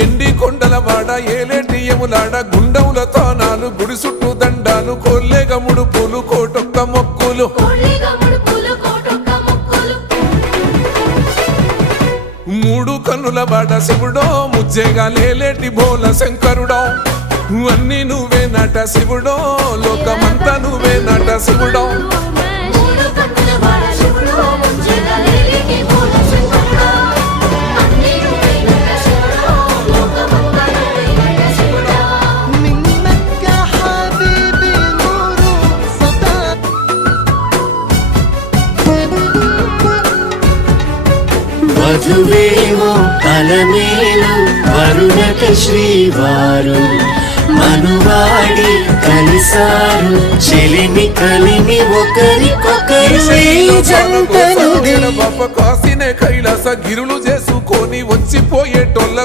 ఎండి కొండల వాడ ఏలేటియములాడ గుండముల తానాలు గుడి చుట్టూ దండాలు కోల్లేగ ముడుపులు కోటొక్క మొక్కులు మూడు కన్నుల వాడ శివుడో ముజ్జేగా లేలేటి బోల శంకరుడో అన్ని నువ్వే నట శివుడో లోకమంతా నువ్వే నట శివుడో మధువేమో అలమేలు వరుణక శ్రీవారు మనువాడి కలిసారు చెలిమి కలిమి ఒకరికొకరు కాసినే కైలాస గిరులు చేసుకొని వచ్చిపోయేటోళ్ళ